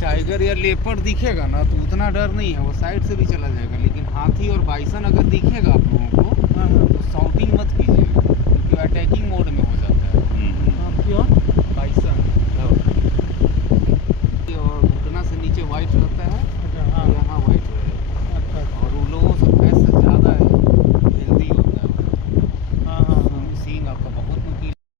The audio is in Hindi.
टाइगर या लेपर्ड दिखेगा ना तो उतना डर नहीं है, वो साइड से भी चला जाएगा। लेकिन हाथी और बाइसन अगर दिखेगा आप लोगों